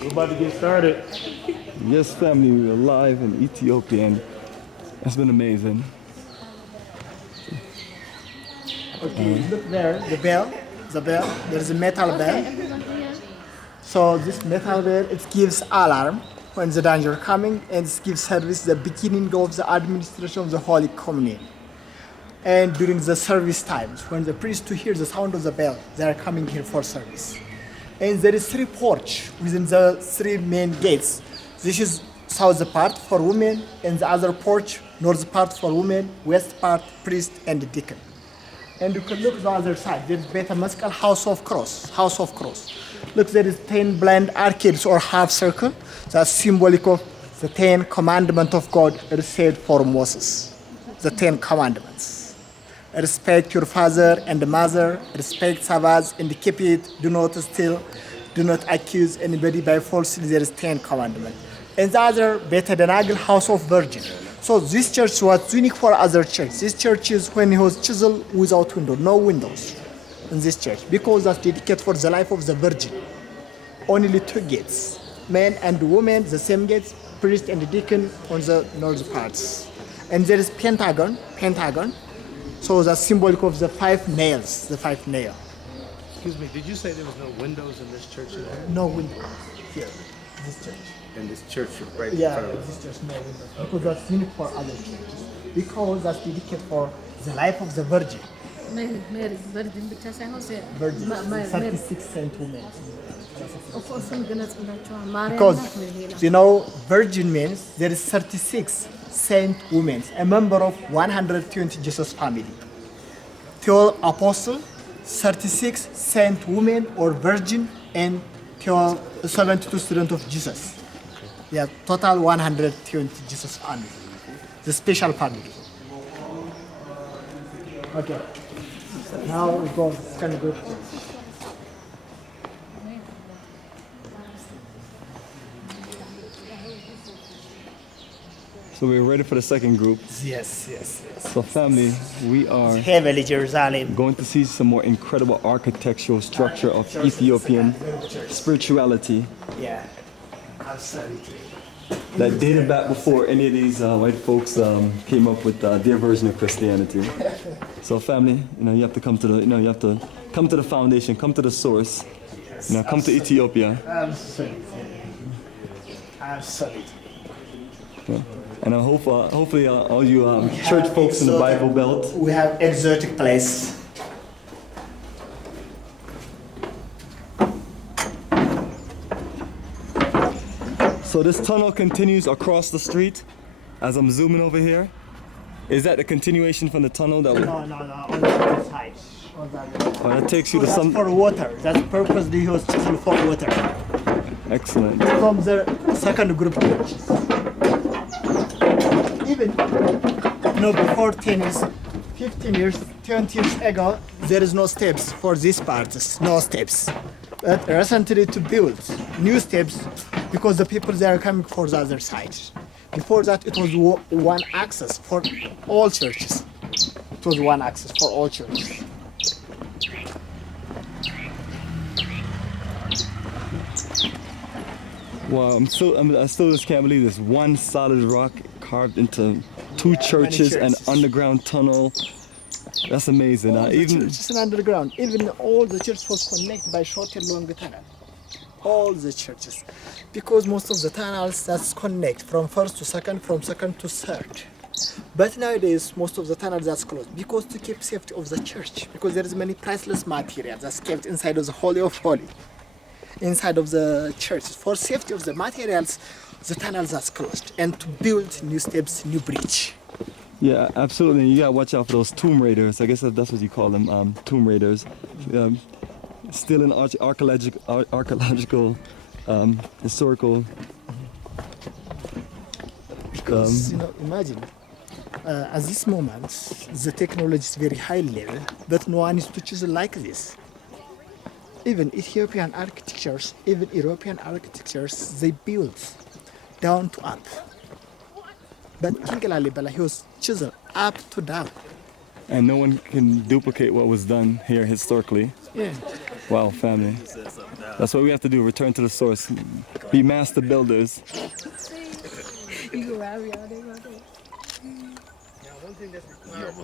We're about to get started. Yes, family, we're live in Ethiopia, and it's been amazing. Okay, look there, the bell, there's a metal bell. So this metal bell, it gives alarm when the danger coming, and it gives service the beginning of the administration of the Holy Communion. And during the service times, when the priest to hear the sound of the bell, they are coming here for service. And there is 3 porch within the 3 main gates. This is south part for women, and the other porch, north part for women, west part priest and deacon. And you can look the other side. There's Beta Mescal House of Cross. Look, there is 10 blind arcades or half circle. That's symbolic of the 10 commandments of God received for Moses. The 10 commandments. Respect your father and mother, respect Sabbath and keep it, do not steal, do not accuse anybody by falsely. There is 10 commandments. And the other, Beta Denagel House of Virgin. So this church was unique for other churches. This church is when it was chiseled without window, no windows in this church, because that's dedicated for the life of the Virgin. Only 2 gates, men and women, the same gates, priest and deacon on the north parts. And there is pentagon. So the symbolic of the 5 nails, Excuse me, did you say there was no windows in this church in there? No window here, this church. In this church right in Yeah, front of us? this church, no window. Because that's unique for other churches. Because that's dedicated for the life of the Virgin. Mary, Virgin ብቻ ሳይሆን Virgin, 36 saint women. እሱን ገለጽላችኋል። ማርያም Because, ናት ነው ሌላ you know, Virgin means there is 36 saint women, a member of 120 Jesus family. 12 apostle, 36 saint women or virgin, and 72 students of Jesus. Yeah, total 120 Jesus family. The special family. Okay. Now we go, can go. So we're ready for the second group. Yes. So family, we are Heavenly Jerusalem. going to see some more incredible architectural structure of Ethiopian spirituality Yeah, absolutely. that dated back before any of these white folks came up with their version of Christianity. So family, you have to come to the, you have to come to the foundation, come to the source, come to Ethiopia. Absolutely. And I hope, hopefully all you church folks in the Bible Belt. We have exotic place. So this tunnel continues across the street as I'm zooming over here. Is that the continuation from the tunnel that No, on the other side. that takes you to That's some for water. That's purposely he was chosen for water. excellent. From the second group churches. Even before 10 years, 15 years, 20 years ago, there is no steps for these parts, no steps. But recently to build new steps because the people they are coming for the other side. Before that, it was one access for all churches. It was one access for all churches. Wow, I still just can't believe this one solid rock carved into 2 churches and underground tunnel. That's amazing. Even churches and underground, even all the churches was connected by short and long tunnel. All the churches, because most of the tunnels that's connect from first to second, from second to third. But nowadays, most of the tunnels that's closed because to keep safety of the church, because there is many priceless material that's kept inside of the Holy of Holy, inside of the church. For safety of the materials, the tunnels are closed, and to build new steps, new bridge. Yeah, absolutely. You gotta watch out for those tomb raiders. I guess that's what you call them, tomb raiders. Stealing archaeological, historical. Because imagine, at this moment, the technology is very high level, but no one is to choose like this. Even Ethiopian architectures, even European architectures, they build down to up. But King Lalibela, he was chiseled up to down. And no one can duplicate what was done here historically. Yeah. Wow, family. That's what we have to do, return to the source. Be master builders. You go out, y'all. They go there. Now, one thing that's required